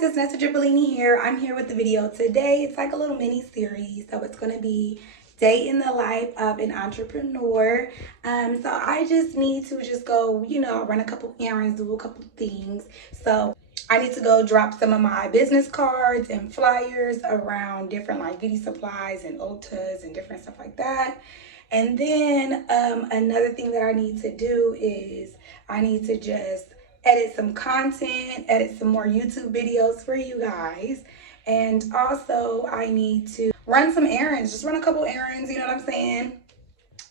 guys, it's Vanessa J here. I'm here with the video today. It's like a little mini series, so it's going to be day in the life of an entrepreneur. So I just need to just go, run a couple errands, do a couple things. So I need to go drop some of my business cards and flyers around different like beauty supplies and Ultas and different stuff like that. And then another thing that I need to do is I need to just edit some content, edit some more YouTube videos for you guys. And also I need to run some errands, just run a couple errands, you know what I'm saying?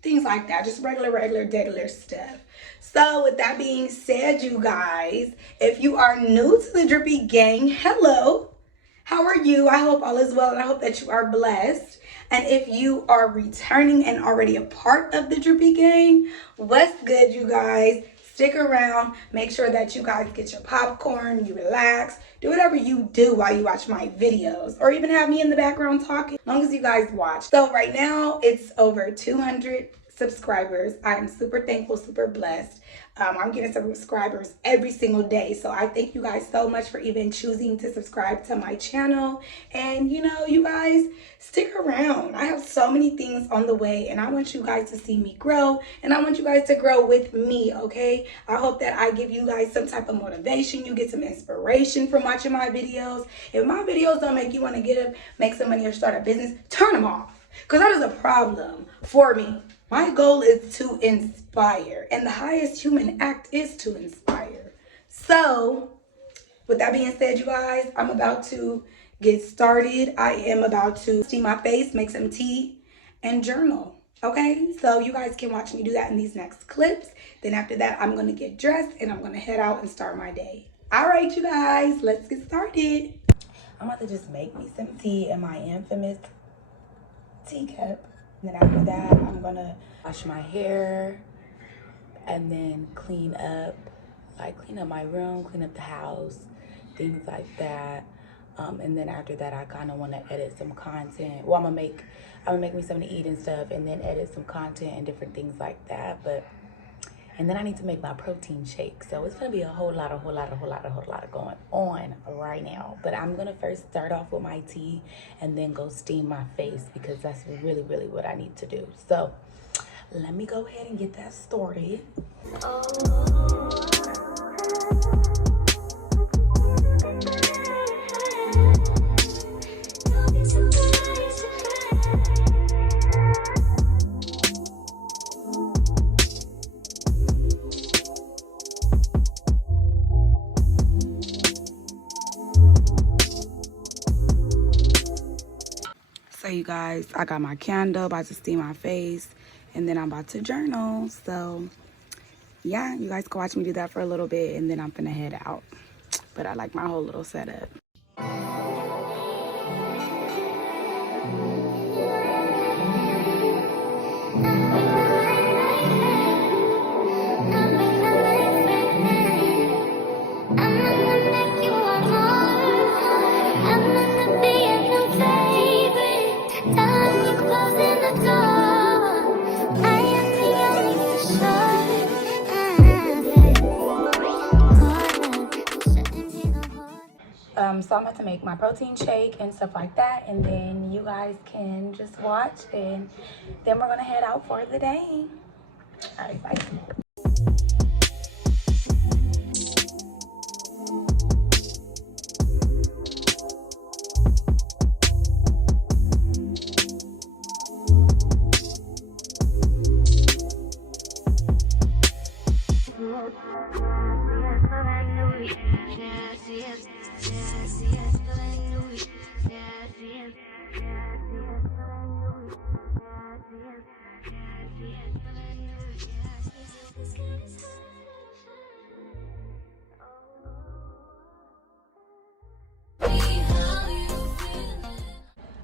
Things like that, just regular stuff. So with that being said, you guys, if you are new to the Drippy Gang, hello. How are you? I hope all is well and I hope that you are blessed. And if you are returning and already a part of the Drippy Gang, what's good, you guys? Stick around, make sure that you guys get your popcorn, you relax, do whatever you do while you watch my videos, or even have me in the background talking, as long as you guys watch. So right now, it's over 200 subscribers. I am super thankful, super blessed. I'm getting subscribers every single day. So I thank you guys so much for even choosing to subscribe to my channel. And you guys, stick around. I have so many things on the way and I want you guys to see me grow and I want you guys to grow with me, okay? I hope that I give you guys some type of motivation. You get some inspiration from watching my videos. If my videos don't make you want to get up, make some money or start a business, turn them off. Because that is a problem for me. My goal is to inspire, and the highest human act is to inspire. So, with that being said, you guys, I'm about to get started. I am about to steam my face, make some tea, and journal. Okay, so you guys can watch me do that in these next clips. Then after that, I'm going to get dressed, and I'm going to head out and start my day. All right, you guys, let's get started. I'm about to just make me some tea in my infamous teacup. And then after that, I'm gonna wash my hair and then clean up my room, clean up the house, things like that. And then after that, I kind of want to edit some content. Well, I'm gonna make me something to eat and stuff, and then edit some content and different things like that. And then I need to make my protein shake. So it's gonna be a whole lot going on right now. But I'm gonna first start off with my tea and then go steam my face because that's really what I need to do. So let me go ahead and get that started. So you guys, I got my candle, about to steam my face, and then I'm about to journal. So yeah, you guys can watch me do that for a little bit, and then I'm gonna head out. But I like my whole little setup. So I'm about to make my protein shake and stuff like that, and then you guys can just watch, and then we're gonna head out for the day. All right, bye.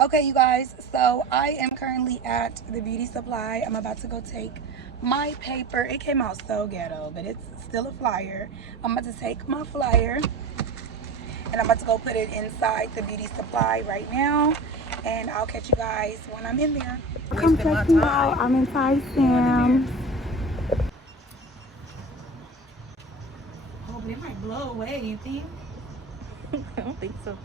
Okay, you guys, so I am currently at the beauty supply. I'm about to go take my paper. It came out so ghetto, but it's still a flyer. I'm about to take my flyer and I'm about to go put it inside the beauty supply right now, and I'll catch you guys when I'm in there. Come check me out. I'm inside Sam's. Oh, but it might blow away, you think? I don't think so.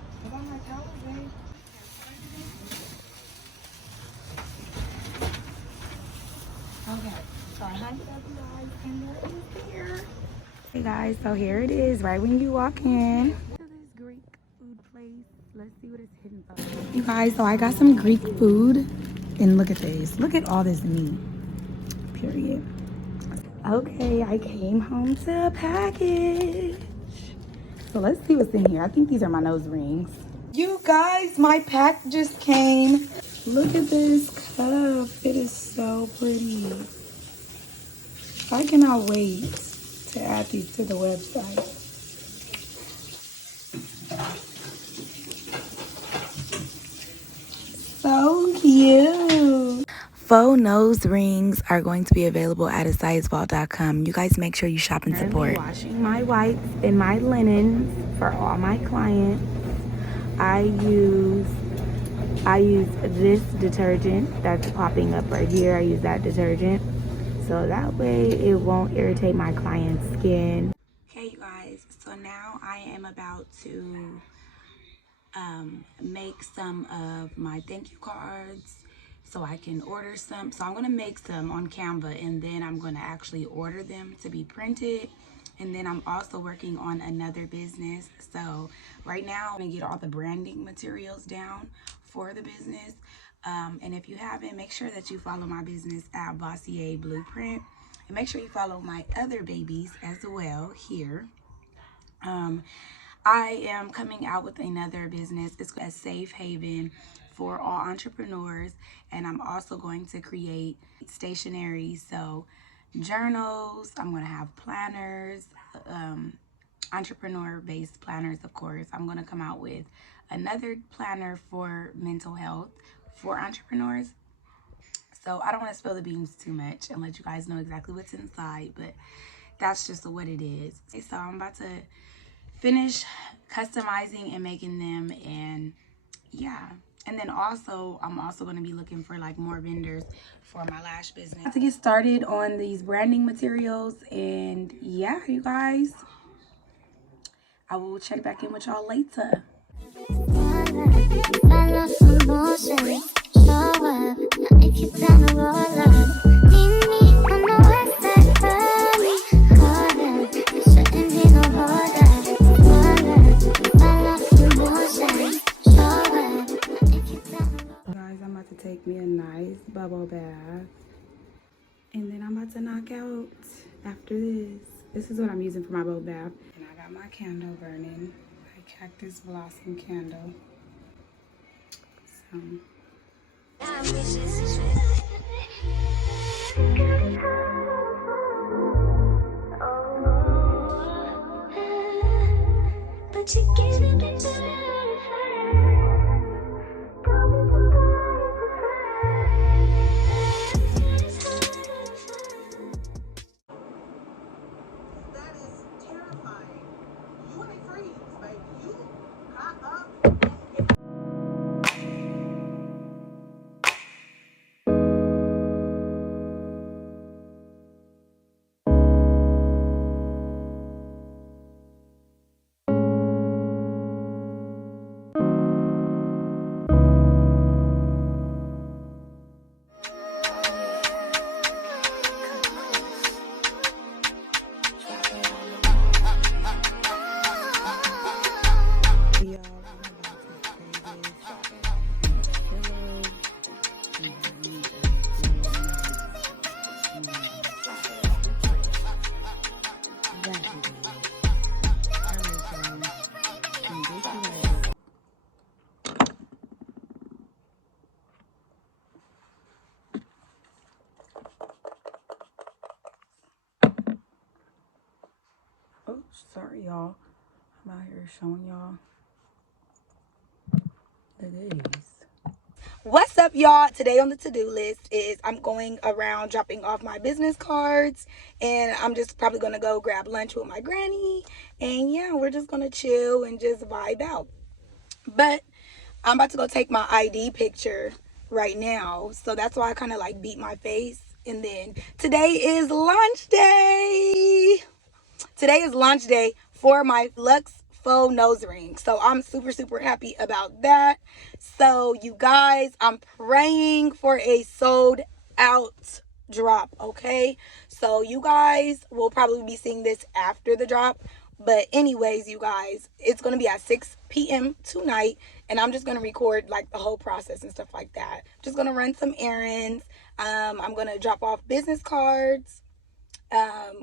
Okay, so I hung it up, you guys, and there it is here. Hey guys, so here it is, right when you walk in. To this Greek food place. Let's see what it's hidden for. You guys, so I got some Greek food, and look at this. Look at all this meat. Period. Okay, I came home to a package. So let's see what's in here. I think these are my nose rings. You guys, my pack just came. Look at this cup. It is so pretty. I cannot wait to add these to the website. So cute. Faux nose rings are going to be available at asizeball.com. You guys make sure you shop and support. I'm washing my wipes and my linens for all my clients. I use this detergent that's popping up right here. I use that detergent so that way it won't irritate my client's skin. Okay, you guys, so now I am about to make some of my thank you cards so I can order some. So I'm going to make some on Canva, and then I'm going to actually order them to be printed. And then I'm also working on another business. So right now I'm going to get all the branding materials down for the business. And if you haven't, make sure that you follow my business at Bossier Blueprint. And make sure you follow my other babies as well here. I am coming out with another business. It's a safe haven for all entrepreneurs. And I'm also going to create stationery. So journals, I'm going to have planners, entrepreneur-based planners, of course. I'm going to come out with another planner for mental health for entrepreneurs. So I don't want to spill the beans too much and let you guys know exactly what's inside, but that's just what it is. So I'm about to finish customizing and making them, and yeah. And then also I'm also going to be looking for like more vendors for my lash business to get started on these branding materials. And yeah, you guys, I will check back in with y'all later. Guys, I'm about to take me a nice bubble bath, and then I'm about to knock out after this. This is what I'm using for my bubble bath. And I got my candle burning, my cactus blossom candle. So but you get it better. Oh, sorry, y'all. I'm out here showing y'all the goodies. What's up, y'all? Today on the to-do list is I'm going around dropping off my business cards, and I'm just probably going to go grab lunch with my granny. And yeah, we're just going to chill and just vibe out. But I'm about to go take my ID picture right now. So that's why I kind of like beat my face. And then today is launch day. Today is launch day for my Luxe faux nose ring. So I'm super, super happy about that. So you guys, I'm praying for a sold out drop, okay? So you guys will probably be seeing this after the drop. But anyways, you guys, it's going to be at 6 p.m. tonight. And I'm just going to record like the whole process and stuff like that. Just going to run some errands. I'm going to drop off business cards.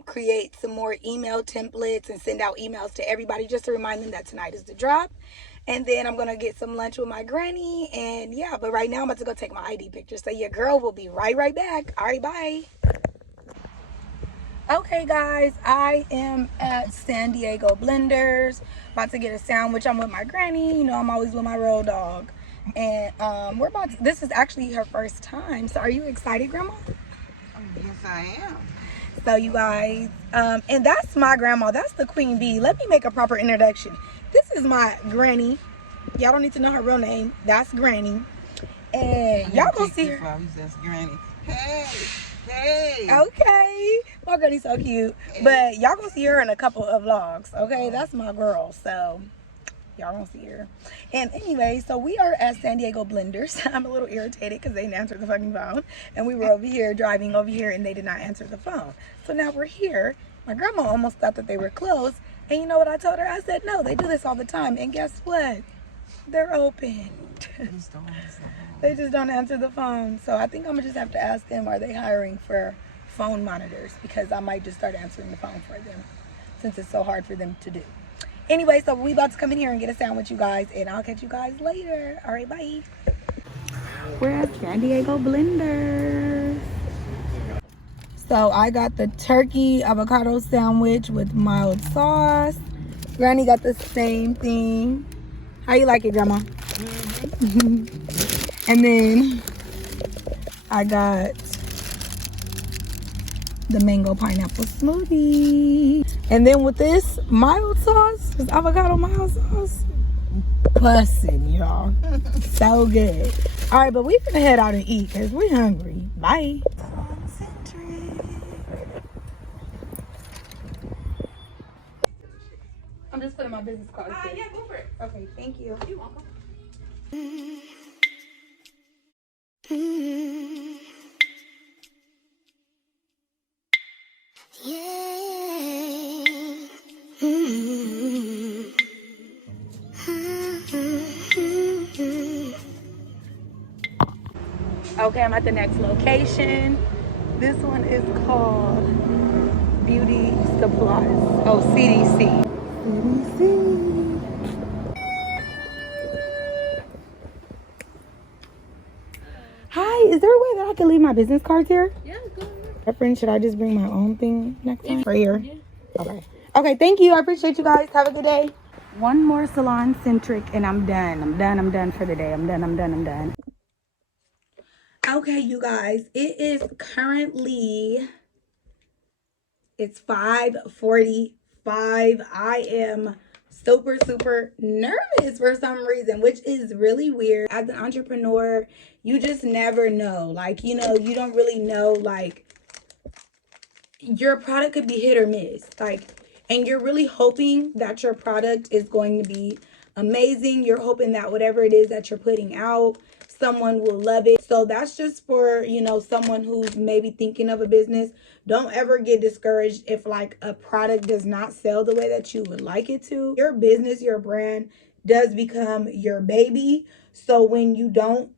Create some more email templates and send out emails to everybody just to remind them that tonight is the drop. And then I'm gonna get some lunch with my granny, and yeah, but right now I'm about to go take my ID picture. So your girl will be right back. All right, bye. Okay guys, I am at San Diego Blenders, about to get a sandwich. I'm with my granny, you know I'm always with my road dog. And this is actually her first time. So are you excited, Grandma? Yes, I am. So you guys, and that's my grandma. That's the queen bee. Let me make a proper introduction. This is my granny. Y'all don't need to know her real name. That's Granny. And y'all gonna see her. That's Granny. Hey, hey. Okay. My granny's so cute. Hey. But y'all gonna see her in a couple of vlogs. Okay, that's my girl. So y'all gonna see her. And anyway, so we are at San Diego Blenders. I'm a little irritated because they didn't answer the fucking phone. And we were over here driving over here and they did not answer the phone. So now we're here. My grandma almost thought that they were closed. And you know what I told her? I said, no, they do this all the time. And guess what? They're open. They just don't answer the phone. So I think I'm gonna just have to ask them, are they hiring for phone monitors? Because I might just start answering the phone for them since it's so hard for them to do. Anyway, so we about to come in here and get a sandwich, you guys, and I'll catch you guys later. All right, bye. We're at San Diego Blenders. So I got the turkey avocado sandwich with mild sauce. Granny got the same thing. How you like it, Grandma? Mm-hmm. And then I got the mango pineapple smoothie. And then with this mild sauce, this avocado mild sauce, bussin', y'all. So good. All right, but we finna head out and eat because we're hungry. Bye. I'm just putting my business card. Yeah, go for it. Okay, thank you. You're welcome. Okay, I'm at the next location. This one is called Beauty Supplies. Oh, CDC. Hi, is there a way that I can leave my business cards here? Yeah, go ahead. Reference, should I just bring my own thing next time? Right here? Yeah. Okay. Okay, thank you. I appreciate you guys. Have a good day. One more salon centric and I'm done. I'm done for the day. I'm done. Okay, you guys. It is currently, it's 5:45. I am super nervous for some reason, which is really weird. As an entrepreneur, you just never know. Like, you know, you don't really know, like, your product could be hit or miss. Like, and you're really hoping that your product is going to be amazing. You're hoping that whatever it is that you're putting out, someone will love it. So that's just for, you know, someone who's maybe thinking of a business. Don't ever get discouraged if like a product does not sell the way that you would like it to. Your business, your brand does become your baby. So when you don't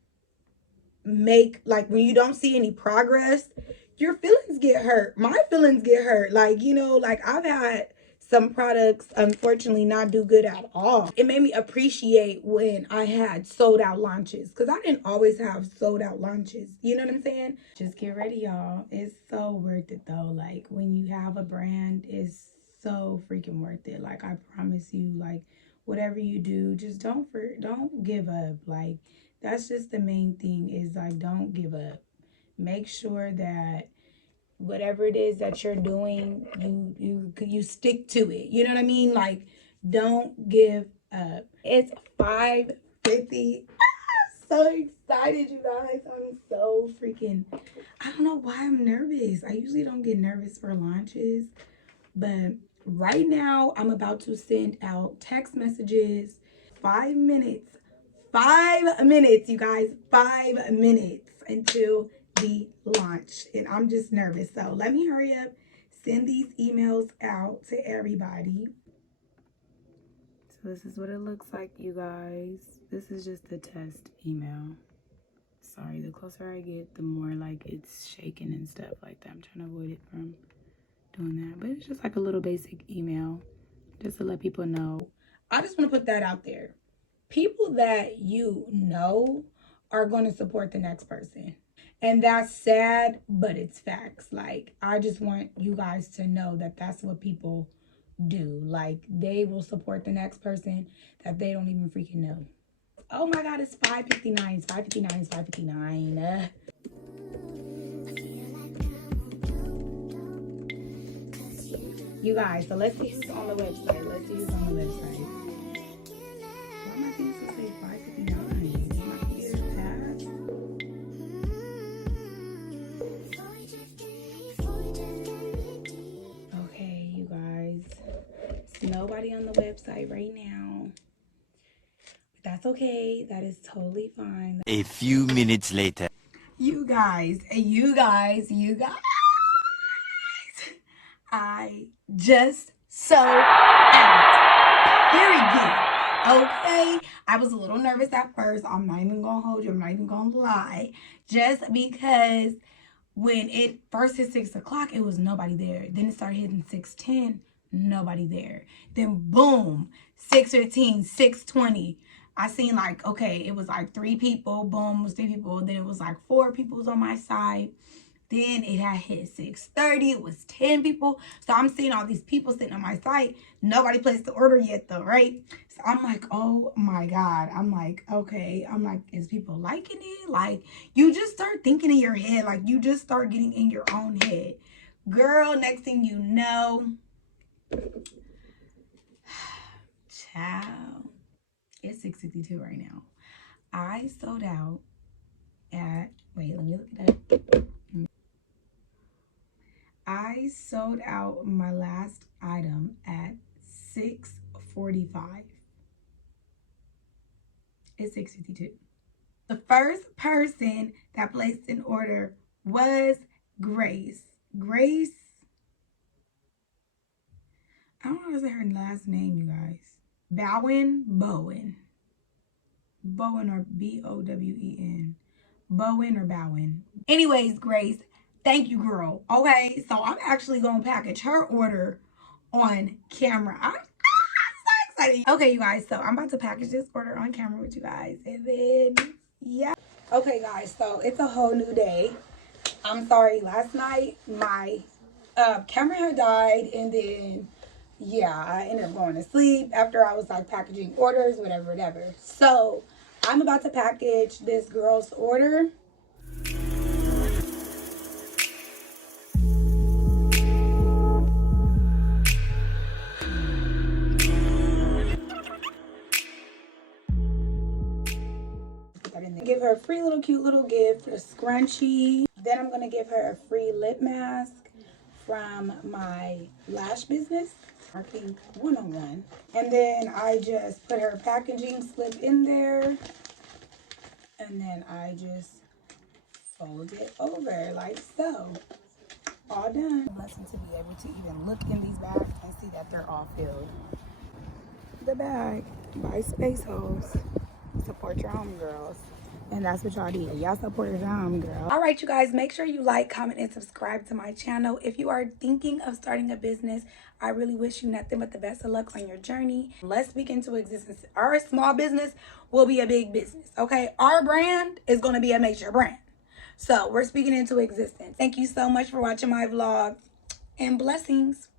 when you don't see any progress, your feelings get hurt. My feelings get hurt. Like, you know, like I've had some products unfortunately not do good at all. It made me appreciate when I had sold out launches, because I didn't always have sold out launches. You know what I'm saying? Just get ready, y'all. It's so worth it though. Like when you have a brand, it's so freaking worth it. Like I promise you, like whatever you do, just don't give up. Like that's just the main thing, is like don't give up. Make sure that whatever it is that you're doing, you stick to it. You know what I mean? Like, don't give up. It's 5:50. So excited, you guys. I'm so freaking, I don't know why I'm nervous. I usually don't get nervous for launches, but Right now, I'm about to send out text messages. 5 minutes. 5 minutes, you guys. 5 minutes until the launch. And I'm just nervous. So let me hurry up. Send these emails out to everybody. So this is what it looks like, you guys. This is just the test email. Sorry, the closer I get, the more like it's shaking and stuff like that. I'm trying to avoid it from doing that. But it's just like a little basic email just to let people know. I just want to put that out there. People that you know are going to support the next person. And that's sad, but it's facts. Like, I just want you guys to know that that's what people do. Like, they will support the next person that they don't even freaking know. Oh my God, it's 5:59. It's 5:59. It's 5:59. You guys, so let's see who's on the website. Let's see who's on the website. Why am I thinking to say 5:59? Am I here past? Okay, you guys. There's nobody on the website right now. That's okay. That is totally fine. A few minutes later. You guys. I just sold out. Period. Okay. I was a little nervous at first. I'm not even going to hold you. I'm not even going to lie. Just because when it first hit 6 o'clock, it was nobody there. Then it started hitting 6:10. Nobody there. Then boom, 6:15, 6:20. I seen like, okay, it was like 3 people. Boom, it was 3 people. Then it was like 4 people was on my side. Then it had hit 6:30. It was 10 people. So I'm seeing all these people sitting on my site. Nobody placed the order yet though, right? So I'm like, oh my God. I'm like, okay. I'm like, is people liking it? Like, you just start thinking in your head. Like, you just start getting in your own head. Girl, next thing you know, child, it's 6:52 right now. I sold out at, wait, let me look it up. I sold out my last item at 6:45. It's 6:52. The first person that placed an order was Grace. Grace, I don't know how to say her last name, you guys. Bowen or Bowen. Bowen or Bowen. Anyways, Grace, thank you, girl. Okay, so I'm actually gonna package her order on camera. I'm so excited. Okay, you guys, so I'm about to package this order on camera with you guys. And then, yeah. Okay, guys, so it's a whole new day. I'm sorry, last night my camera had died, and then yeah, I ended up going to sleep after I was like packaging orders, whatever. So I'm about to package this girl's order. Give her a free little cute little gift, a scrunchie. Then I'm gonna give her a free lip mask from my lash business, Marketing 101. And then I just put her packaging slip in there, and then I just fold it over like so. All done. Blessing to be able to even look in these bags and see that they're all filled. The bag by Space Holes. Support your homegirls. And that's what y'all did. Y'all supported your homegirl. All right, you guys, make sure you like, comment, and subscribe to my channel. If you are thinking of starting a business, I really wish you nothing but the best of luck on your journey. Let's speak into existence. Our small business will be a big business, okay? Our brand is going to be a major brand. So we're speaking into existence. Thank you so much for watching my vlog, and blessings.